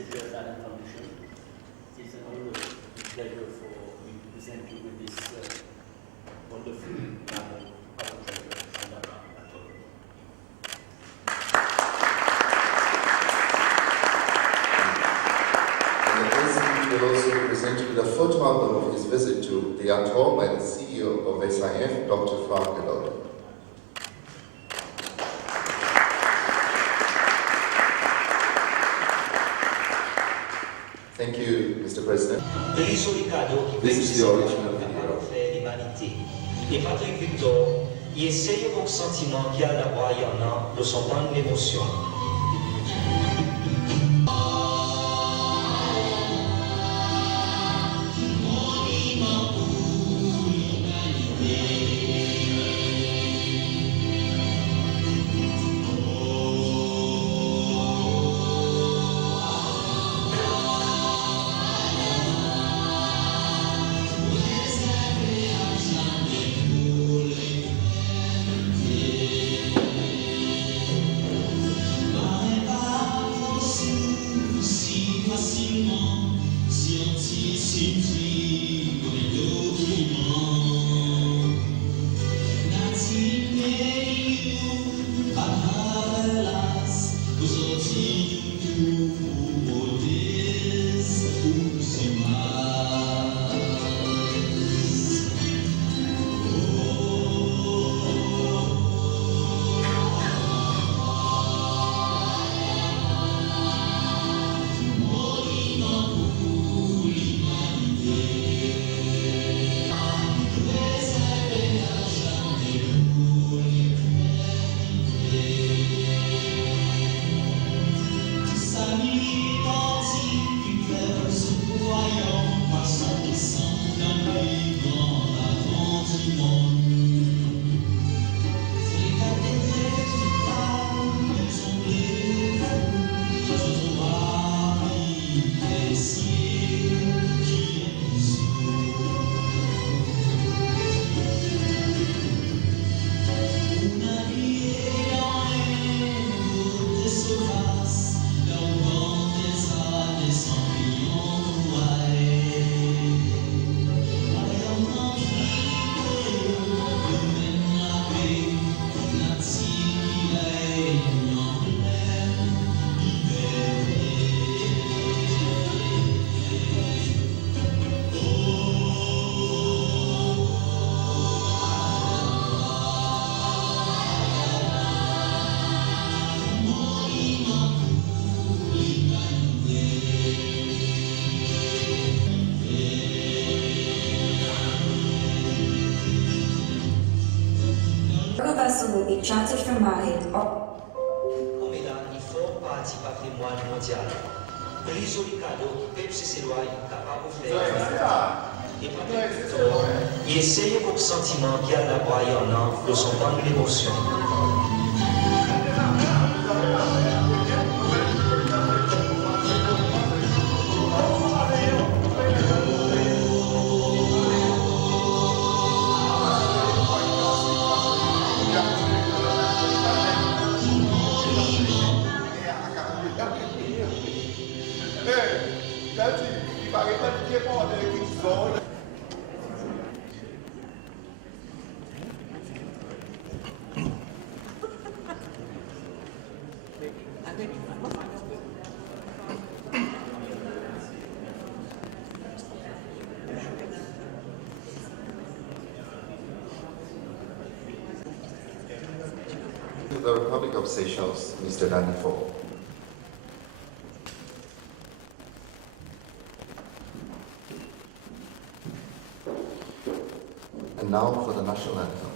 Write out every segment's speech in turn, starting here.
Secure Talent Foundation. It's an honor and pleasure for me to present you with this wonderful novel, our treasure, Aldabra. And the President will also present you with a photo album of his visit to the atoll by the CEO of SIF, Dr. Frank Aldabra. Thank you, Mr. President. This is the original video. Et Patrick Victor, il essaye vos sentiments qu'il y a d'abord, il y en a, ne sont pas une émotion. Absolutely chanted from my head. Come da i forti patrimonio mondiale, risultato che Pepsi si doit capable de faire. Et Patrick Victor, il essaye vos sentiments qu'il y a d'abord, il y en a, ne sont pas une émotion. The Republic of Seychelles, Mr. Danny Fo. And now for the national anthem.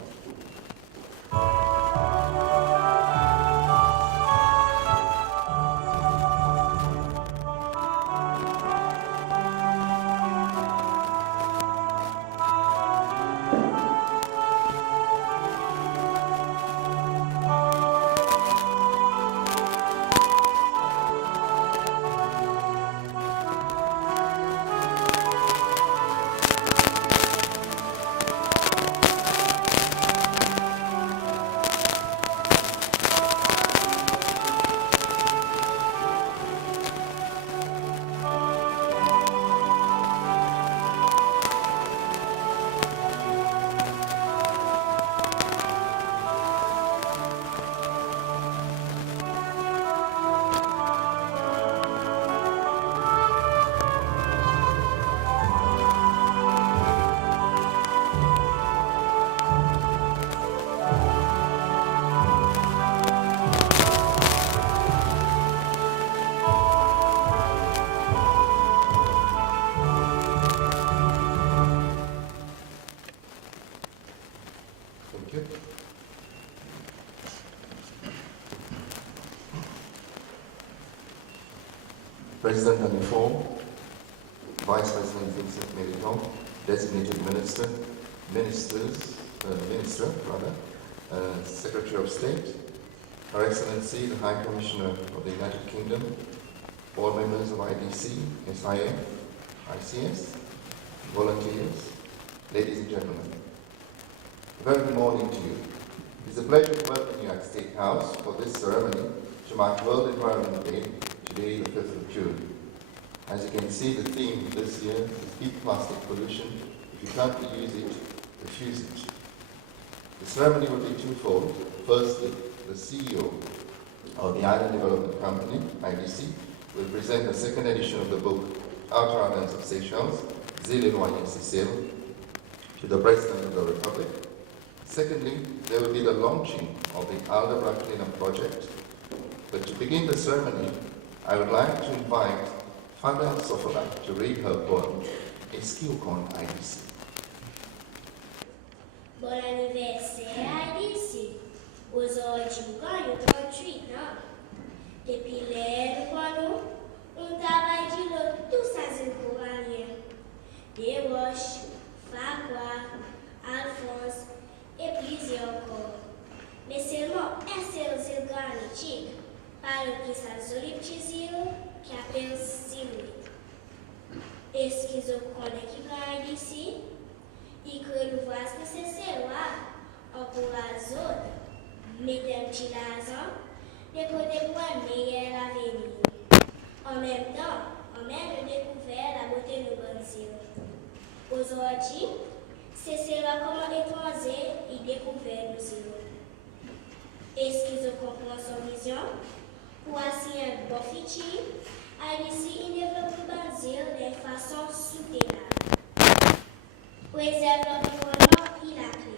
President and informed, Vice President Vincent Meriton, Designated Minister, Secretary of State, Her Excellency the High Commissioner of the United Kingdom, all members of IDC, SIF, ICS, volunteers, ladies and gentlemen. A very good morning to you. It's a pleasure to welcome you at State House for this ceremony to mark World Environment Day, today the 5th of June. As you can see, the theme this year is Beat Plastic Pollution. If you can't reuse it, refuse it. The ceremony will be twofold. Firstly, the CEO of the Island Development Company, IDC, will present the second edition of the book, Outer Islands of Seychelles, Îles Seychelles, to the President of the Republic. Secondly, there will be the launching of the Aldabra Cleanup Project. But to begin the ceremony, I would like to invite Fadel Sofola to read her poem, Esquiocon IDC. Bon anniversaire IDC. Aujourd'hui, nous gagnons 38 ans. Depuis l'air pour nous, on travaille du lot tous ces coralliens. Des roches, Fakwa, Alphonse et plusieurs encore. Mais seulement un seul île granitique, par le qui s'azolie petit île qui appelle Sylvie. Est-ce qu'ils ont connu qui gagne d'ici? Et que nous voici nécessaire là, pour la zone, mettez un petit l'argent, des côtés pour un meilleur avenir. En même temps, on vient de découvrir la beauté de nos bonnes îles. Aujourd'hui, c'est cela comment étranger y découvrir nos îles. Est-ce qu'ils ont compris son vision? Pour assurer un bon futur, IDC développe une bonne île de façon soutenable. Préserve l'environnement et la clé.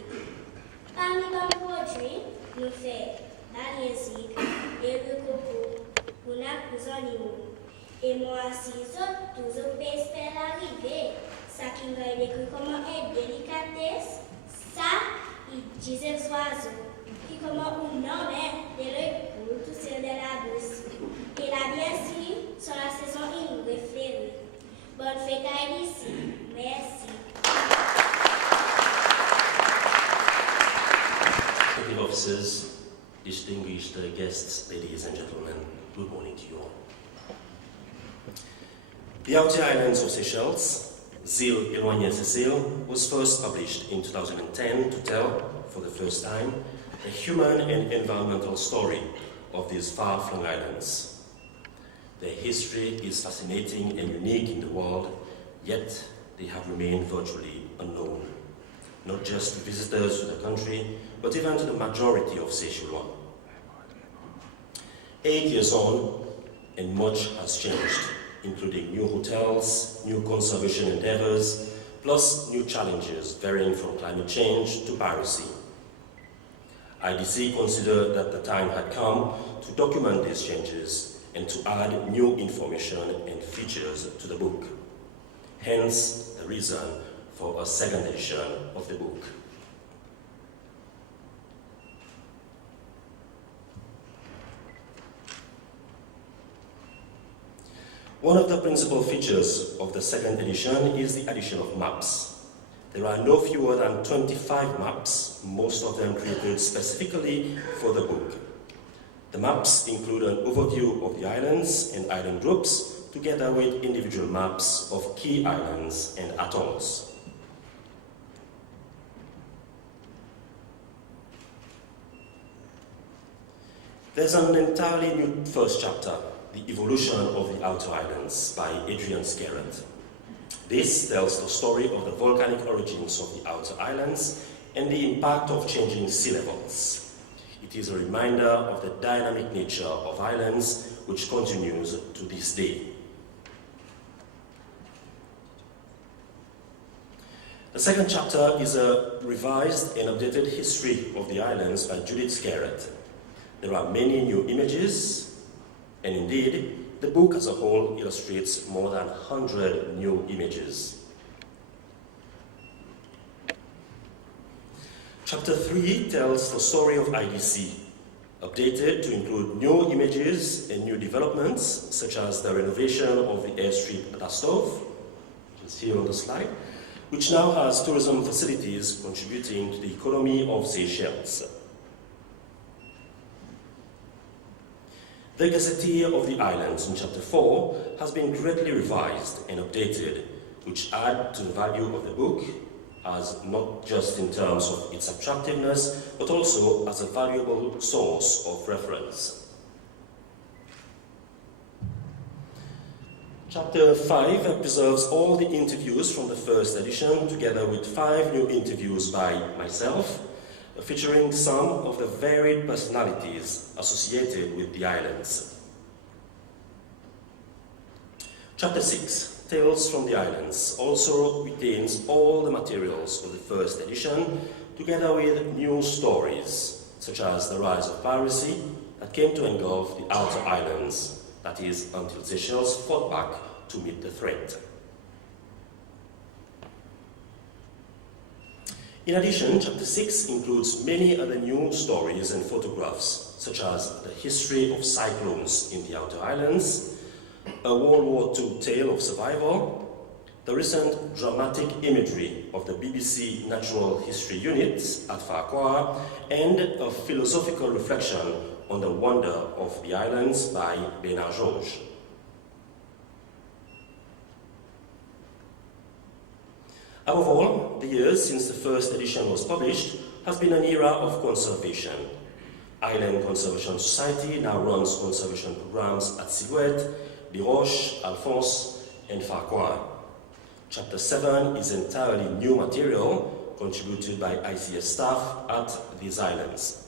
Parmi nos produits, nous faisons la musique et le coco pour nos animaux. Et moi, si tous autres espèrent l'arrivée, ça qui va décrire comment être délicatesse, ça, ils disent aux oiseaux, qui comment on nomme de l'œil pour tout ceux de la douce. Et là, bien sûr, sur la saison in référée. Bonne fête à IDC. Merci. Executive officers, distinguished guests, ladies and gentlemen, good morning to you all. The Outer Islands of Seychelles, Îles was first published in 2010 to tell, for the first time, the human and environmental story of these far-flung islands. Their history is fascinating and unique in the world, yet they have remained virtually unknown, not just to visitors to the country, but even to the majority of Seychellois. 8 years on, and much has changed, including new hotels, new conservation endeavors, plus new challenges varying from climate change to piracy. IDC considered that the time had come to document these changes and to add new information and features to the book. Hence, the reason for a second edition of the book. One of the principal features of the second edition is the addition of maps. There are no fewer than 25 maps, most of them created specifically for the book. The maps include an overview of the islands and island groups, together with individual maps of key islands and atolls. There's an entirely new first chapter, The Evolution of the Outer Islands by Adrian Scarrett. This tells the story of the volcanic origins of the Outer Islands and the impact of changing sea levels. It is a reminder of the dynamic nature of islands, which continues to this day. The second chapter is a revised and updated history of the islands by Judith Scarrett. There are many new images, and indeed, the book as a whole illustrates more than 100 new images. Chapter 3 tells the story of IDC. updated to include new images and new developments, such as the renovation of the airstrip at Astov, which is here on the slide, which now has tourism facilities contributing to the economy of Seychelles. The Gazetteer of the Islands in Chapter 4 has been greatly revised and updated, which add to the value of the book, as not just in terms of its attractiveness, but also as a valuable source of reference. Chapter 5 preserves all the interviews from the first edition, together with 5 new interviews by myself, featuring some of the varied personalities associated with the islands. Chapter 6, Tales from the Islands, also retains all the materials of the first edition, together with new stories, such as the rise of piracy that came to engulf the outer islands, that is, until Seychelles fought back to meet the threat. In addition, Chapter 6 includes many other new stories and photographs, such as the history of cyclones in the outer islands, a World War II tale of survival, the recent dramatic imagery of the BBC Natural History Unit at Farquhar, and a philosophical reflection on the wonder of the islands by Bernard Georges. Above all, the years since the first edition was published has been an era of conservation. Island Conservation Society now runs conservation programs at Silhouette, Les Roches, Alphonse, and Farquhar. Chapter 7 is entirely new material contributed by ICS staff at these islands.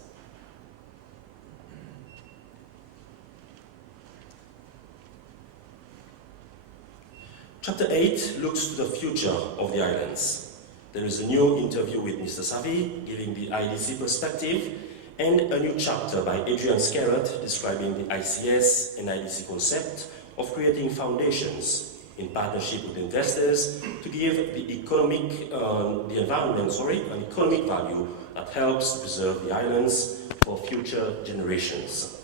Chapter 8 looks to the future of the islands. There is a new interview with Mr. Savy, giving the IDC perspective, and a new chapter by Adrian Scarrett describing the ICS and IDC concept of creating foundations in partnership with investors to give the environment an economic value that helps to preserve the islands for future generations.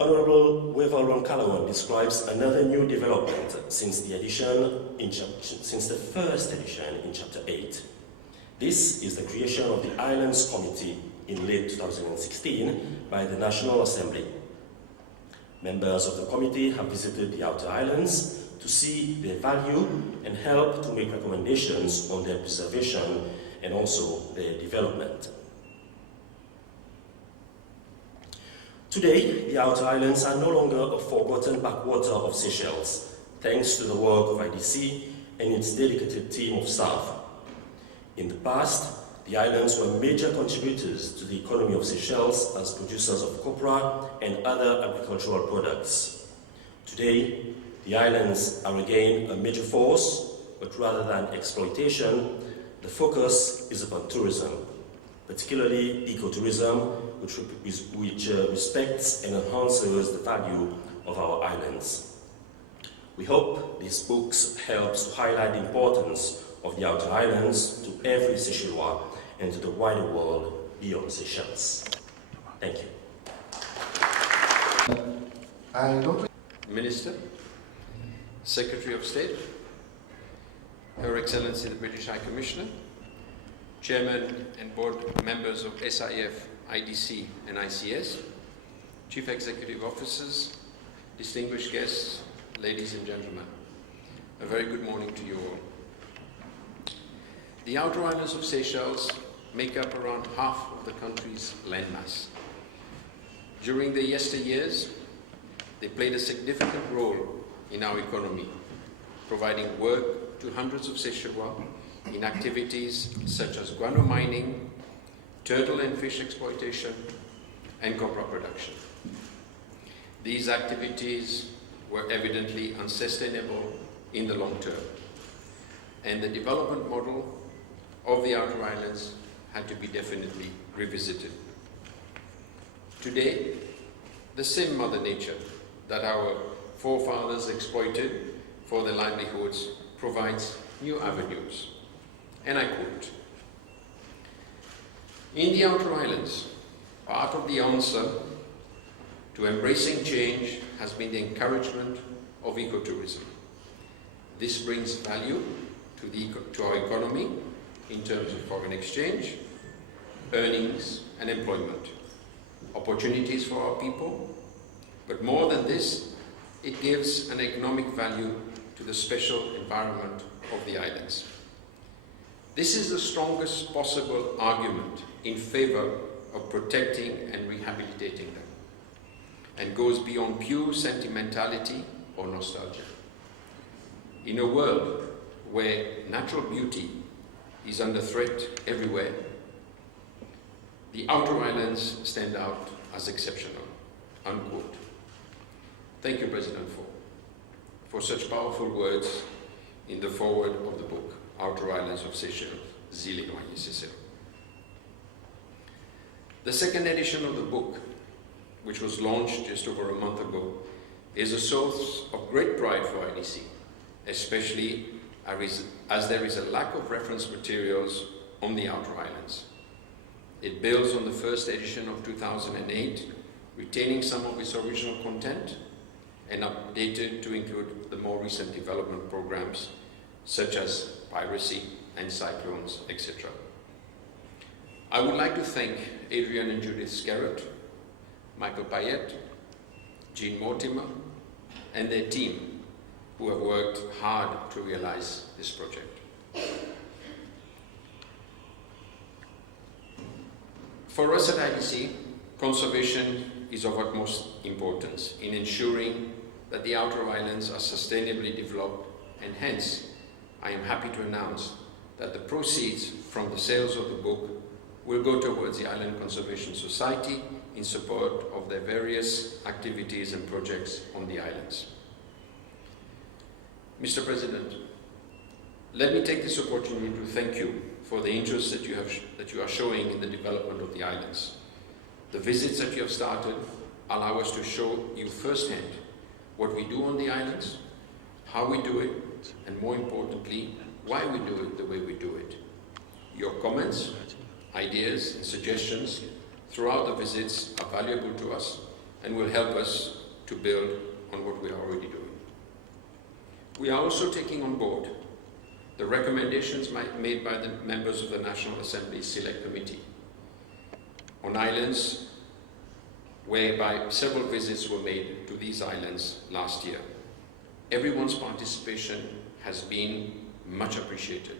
Honorable Weaver Ron-Callaghan describes another new development since the first edition in Chapter 8. This is the creation of the Islands Committee in late 2016 by the National Assembly. Members of the committee have visited the outer islands to see their value and help to make recommendations on their preservation and also their development. Today, the outer islands are no longer a forgotten backwater of Seychelles, thanks to the work of IDC and its dedicated team of staff. In the past, the islands were major contributors to the economy of Seychelles as producers of copra and other agricultural products. Today, the islands are again a major force, but rather than exploitation, the focus is upon tourism, particularly ecotourism, which respects and enhances the value of our islands. We hope these books help to highlight the importance of the outer islands to every Seychellois and to the wider world beyond Seychelles. Thank you. Minister, Secretary of State, Her Excellency the British High Commissioner, Chairman and Board members of SIF, IDC and ICS, Chief Executive Officers, distinguished guests, ladies and gentlemen, a very good morning to you all. The outer islands of Seychelles make up around half of the country's landmass. During the yesteryears, they played a significant role in our economy, providing work to hundreds of Seychellois in activities such as guano mining, turtle and fish exploitation, and copra production. These activities were evidently unsustainable in the long term, and the development model of the outer islands had to be definitely revisited. Today, the same Mother Nature that our forefathers exploited for their livelihoods provides new avenues. And I quote, In the Outer Islands, part of the answer to embracing change has been the encouragement of ecotourism. This brings value to our economy in terms of foreign exchange, earnings and employment, opportunities for our people, but more than this, it gives an economic value to the special environment of the islands. This is the strongest possible argument in favor of protecting and rehabilitating them, and goes beyond pure sentimentality or nostalgia. In a world where natural beauty is under threat everywhere, the Outer Islands stand out as exceptional, unquote. Thank you, President for such powerful words in the foreword of the book, Outer Islands of Seychelles, Îles Éloignées Seychelles. The second edition of the book, which was launched just over a month ago, is a source of great pride for IDC, especially as there is a lack of reference materials on the Outer Islands. It builds on the first edition of 2008, retaining some of its original content and updated to include the more recent development programs such as piracy and cyclones, etc. I would like to thank Adrian and Judith Scarrett, Michael Payette, Jean Mortimer, and their team who have worked hard to realize this project. For us at IDC, conservation is of utmost importance in ensuring that the Outer Islands are sustainably developed, and hence I am happy to announce that the proceeds from the sales of the book will go towards the Island Conservation Society in support of their various activities and projects on the islands. Mr. President, let me take this opportunity to thank you for the interest that you are showing in the development of the islands. The visits that you have started allow us to show you firsthand what we do on the islands, how we do it, and more importantly, why we do it the way we do it. Your comments, ideas, and suggestions throughout the visits are valuable to us and will help us to build on what we are already doing. We are also taking on board the recommendations made by the members of the National Assembly's Select Committee on islands, whereby several visits were made to these islands last year. Everyone's participation has been much appreciated.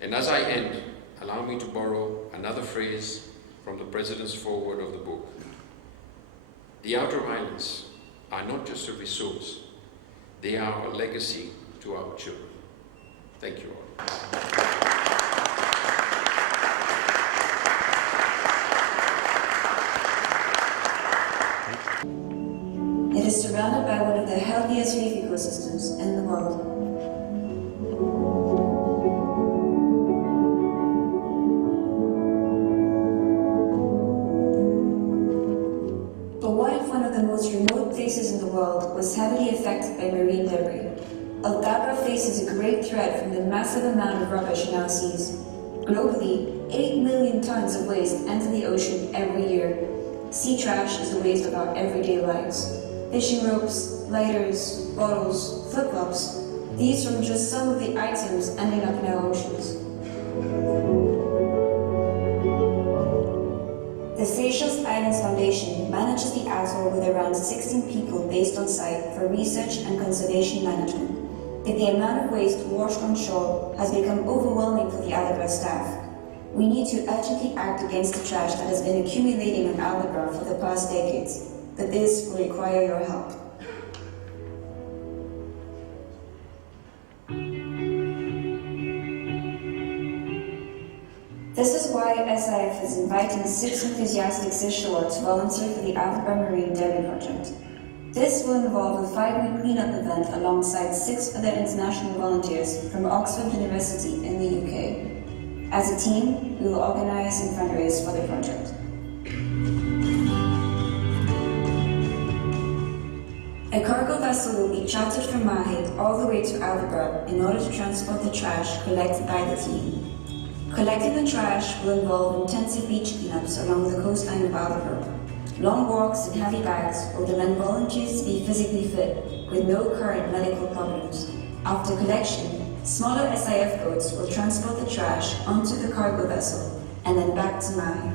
And as I end, allow me to borrow another phrase from the President's foreword of the book. The Outer Islands are not just a resource, they are a legacy to our children. Thank you all. It is surrounded by one of the healthiest reef ecosystems in the world. But what if one of the most remote places in the world was heavily affected by marine debris? Aldabra faces a great threat from the massive amount of rubbish in our seas. Globally, 8 million tons of waste enter the ocean every year. Sea trash is a waste of our everyday lives. Fishing ropes, lighters, bottles, flip-flops, these are just some of the items ending up in our oceans. The Seychelles Islands Foundation manages the atoll with around 16 people based on site for research and conservation management. But the amount of waste washed on shore has become overwhelming for the Aldabra staff. We need to urgently act against the trash that has been accumulating on Aldabra for the past decades, but this will require your help. This is why SIF is inviting 6 enthusiastic Seychelles to volunteer for the Aldabra Marine Debris Project. This will involve a 5-week cleanup event alongside 6 other international volunteers from Oxford University in the UK. As a team, we will organize and fundraise for the project. A cargo vessel will be chartered from Mahé all the way to Aldabra in order to transport the trash collected by the team. Collecting the trash will involve intensive beach cleanups along the coastline of Aldabra. Long walks in heavy bags will demand volunteers to be physically fit, with no current medical problems. After collection, smaller SIF boats will transport the trash onto the cargo vessel and then back to Maui.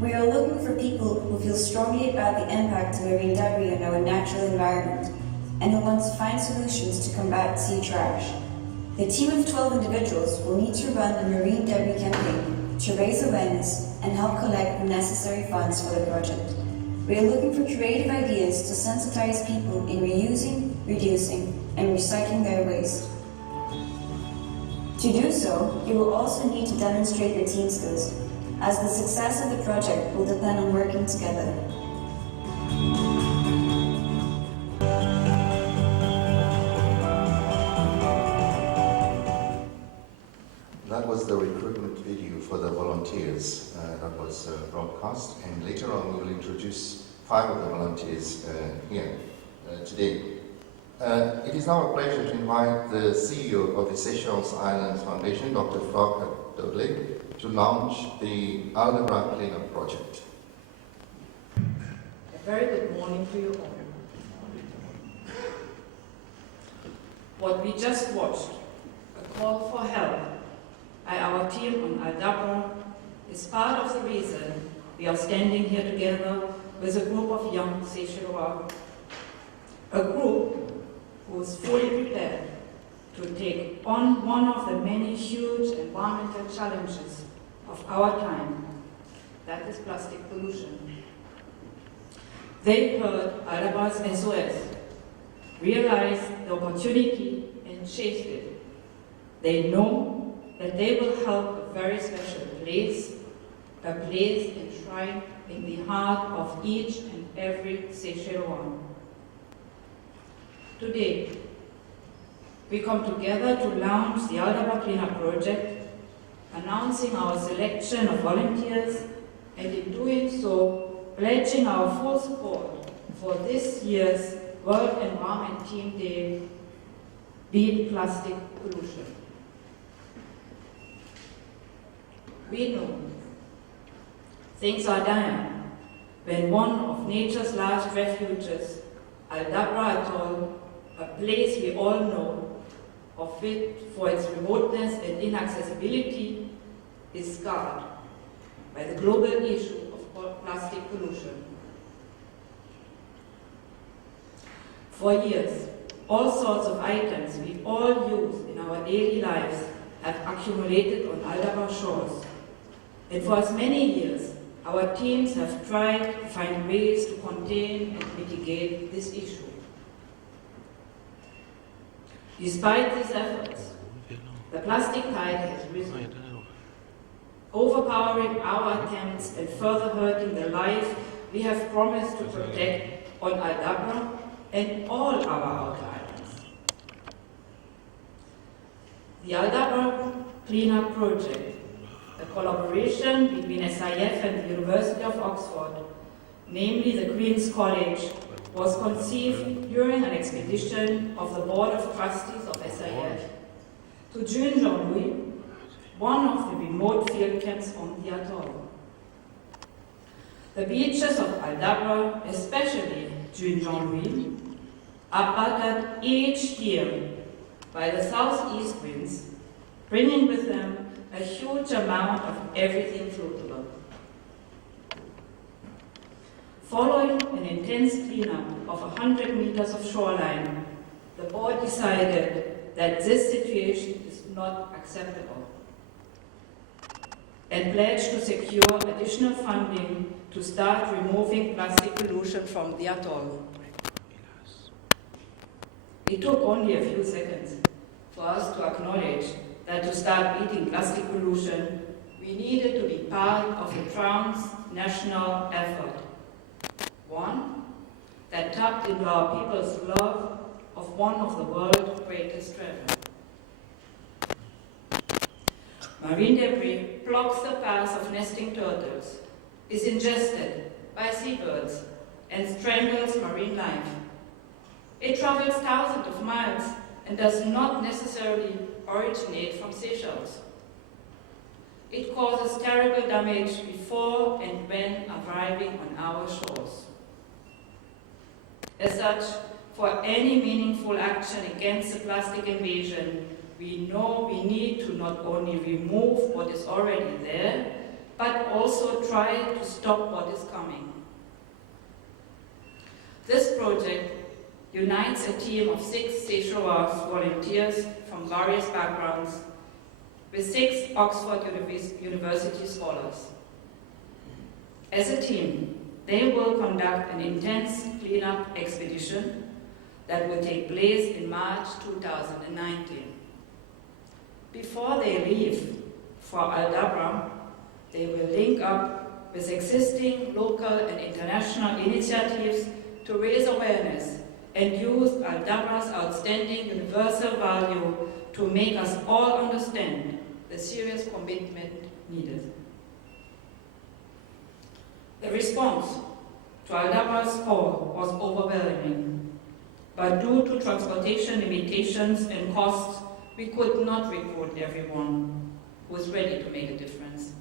We are looking for people who feel strongly about the impact of marine debris on our natural environment and who want to find solutions to combat sea trash. The team of 12 individuals will need to run a marine debris campaign to raise awareness and help collect the necessary funds for the project. We are looking for creative ideas to sensitize people in reusing, reducing, and recycling their waste. To do so, you will also need to demonstrate your team skills, as the success of the project will depend on working together. That was the recruitment video for the volunteers that was broadcast, and later on we will introduce 5 of the volunteers here today. It is now a pleasure to invite the CEO of the Seychelles Islands Foundation, Dr. Frog Dudley, to launch the Aldabra Cleanup Project. A very good morning to you all. What we just watched, a call for help by our team on Aldabra, is part of the reason we are standing here together with a group of young Seychellois, a group who is fully prepared to take on one of the many huge environmental challenges of our time, that is plastic pollution. They heard Aldabra's SOS, realized the opportunity and chased it. They know that they will help a very special place, a place enshrined in the heart of each and every Seychellois. Today, we come together to launch the Aldabra Cleanup Project, announcing our selection of volunteers, and in doing so, pledging our full support for this year's World Environment Team Day, Beat Plastic Pollution. We know things are dire when one of nature's last refuges, Aldabra Atoll, a place we all know of it for its remoteness and inaccessibility, is scarred by the global issue of plastic pollution. For years, all sorts of items we all use in our daily lives have accumulated on Aldabra shores. And for as many years, our teams have tried to find ways to contain and mitigate this issue. Despite these efforts, the plastic tide has risen, overpowering our attempts and further hurting the life we have promised to protect on Aldabra and all our outer islands. The Aldabra Cleanup Project, a collaboration between SIF and the University of Oxford, namely the Queen's College, was conceived during an expedition of the Board of Trustees of SIF to Jean-Louis, one of the remote field camps on the atoll. The beaches of Aldabra, especially Jean-Louis, are battered each year by the southeast winds, bringing with them a huge amount of everything floatable. Following an intense cleanup of 100 meters of shoreline, the board decided that this situation is not acceptable and pledged to secure additional funding to start removing plastic pollution from the atoll. It took only a few seconds for us to acknowledge that to start beating plastic pollution, we needed to be part of a transnational effort. One that tapped into our people's love of one of the world's greatest treasures. Marine debris blocks the path of nesting turtles, is ingested by seabirds, and strangles marine life. It travels thousands of miles and does not necessarily originate from Seychelles. It causes terrible damage before and when arriving on our shores. As such, for any meaningful action against the plastic invasion, we know we need to not only remove what is already there, but also try to stop what is coming. This project unites a team of 6 Seychellois volunteers from various backgrounds with 6 Oxford University scholars. As a team, they will conduct an intense cleanup expedition that will take place in March 2019. Before they leave for Aldabra, they will link up with existing local and international initiatives to raise awareness and use Aldabra's outstanding universal value to make us all understand the serious commitment needed. The response to Aldabra's call was overwhelming, but due to transportation limitations and costs, we could not recruit everyone who was ready to make a difference.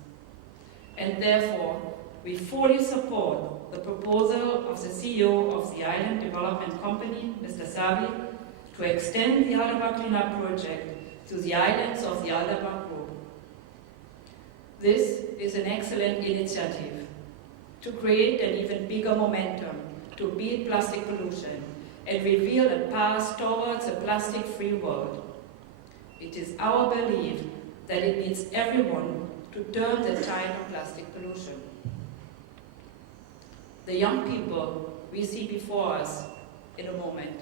And therefore, we fully support the proposal of the CEO of the Island Development Company, Mr. Savi, to extend the Aldabra Cleanup Project to the islands of the Aldabra Group. This is an excellent initiative to create an even bigger momentum to beat plastic pollution and reveal a path towards a plastic-free world. It is our belief that it needs everyone to turn the tide of plastic pollution. The young people we see before us in a moment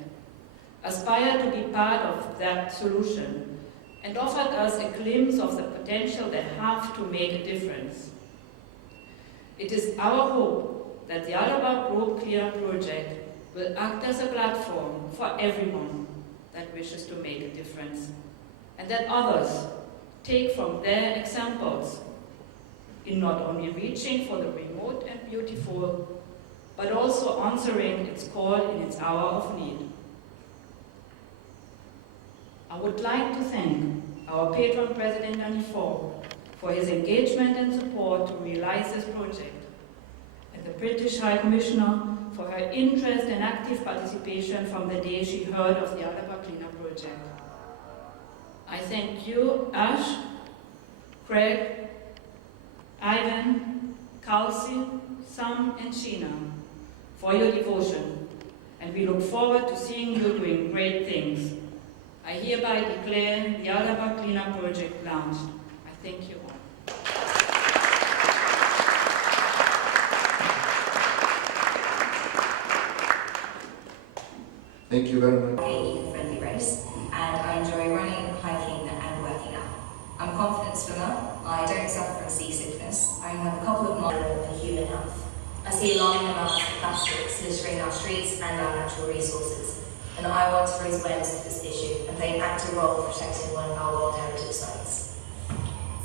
aspire to be part of that solution and offered us a glimpse of the potential they have to make a difference. It is our hope that the Aldabra Group Cleanup Project will act as a platform for everyone that wishes to make a difference, and that others take from their examples in not only reaching for the remote and beautiful, but also answering its call in its hour of need. I would like to thank our patron President Nanifor for his engagement and support to realize this project, and the British High Commissioner for her interest and active participation from the day she heard of the Aldabra Cleanup Project. I thank you, Ash, Craig, Ivan, Kelsey, Sam, and Sheena for your devotion, and we look forward to seeing you doing great things. I hereby declare the Aldabra Cleanup Project launched. I thank you all. Thank you very much. A eco-friendly race, and I enjoy running, hiking, and working out. I'm a confident swimmer. I don't suffer from seasickness. I have a couple of model and human health. I see alarming amounts of plastics littering our streets and our natural resources, and I want to raise awareness of this issue and play an active role in protecting one of our World Heritage Sites.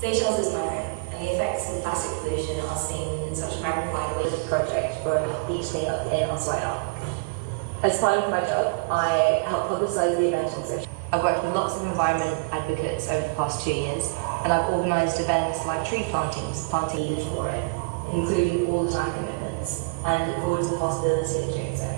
Seychelles is my home, and the effects of plastic pollution are seen in such magnified ways. Project for a beach cleanup in Osweiler. As part of my job, I help publicise the event on social. I've worked with lots of environment advocates over the past 2 years, and I've organised events like tree plantings, planting needed for it, including all the time commitments, and look forward to the possibility of doing so.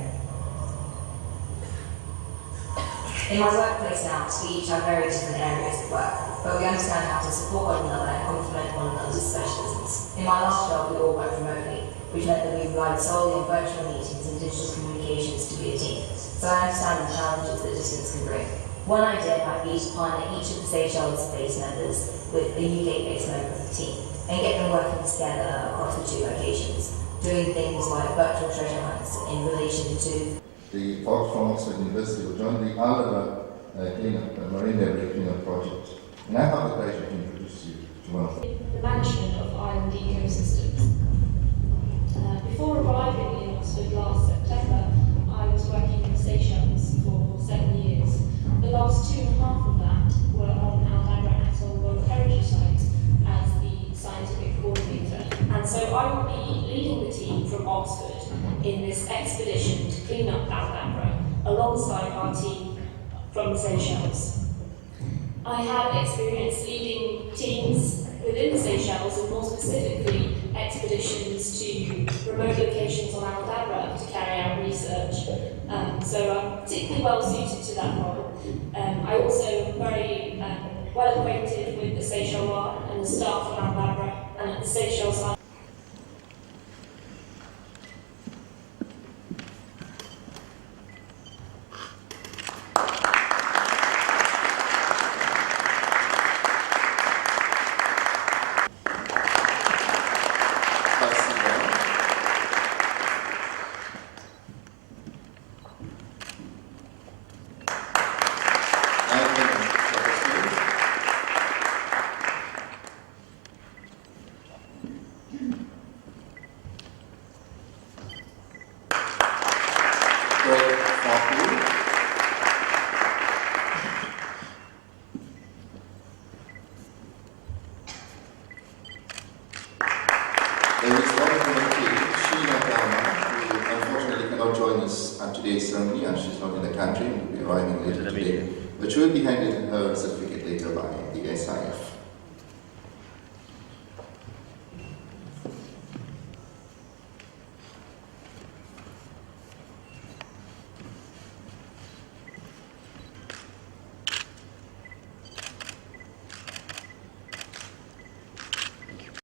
In my workplace now, we each have very different areas of work, but we understand how to support one another and complement one another's specialisms. In my last job, we all worked remotely, which meant that we relied solely on virtual meetings and digital communications to be a team, so I understand the challenges that distance can bring. One idea might be to partner each of the Seychelles-based members with a UK-based member of the team, and get them working together across the 2 locations, doing things like virtual treasure hunts in relation to The folks from Oxford University will join the Aldabra Marine Debris Cleanup Project. And I have the pleasure to introduce you to one of them. The management of island ecosystems. Before arriving in Oxford last September, I was working in Seychelles for 7 years. The last 2.5 of that were on Aldabra Atoll World Heritage Site as the scientific coordinator. And so I will be leading the team from Oxford in this expedition to clean up Aldabra alongside our team from the Seychelles. I have experience leading teams within the Seychelles, and more specifically expeditions to remote locations on Aldabra to carry out research. So I'm particularly well suited to that role. I also am very well acquainted with the Seychelles and the staff on Aldabra and at the Seychelles Island. There is one Aldabra who unfortunately cannot join us at today's ceremony, and she's not in the country, will be arriving later today. But she will be handed her certificate later by the SIF.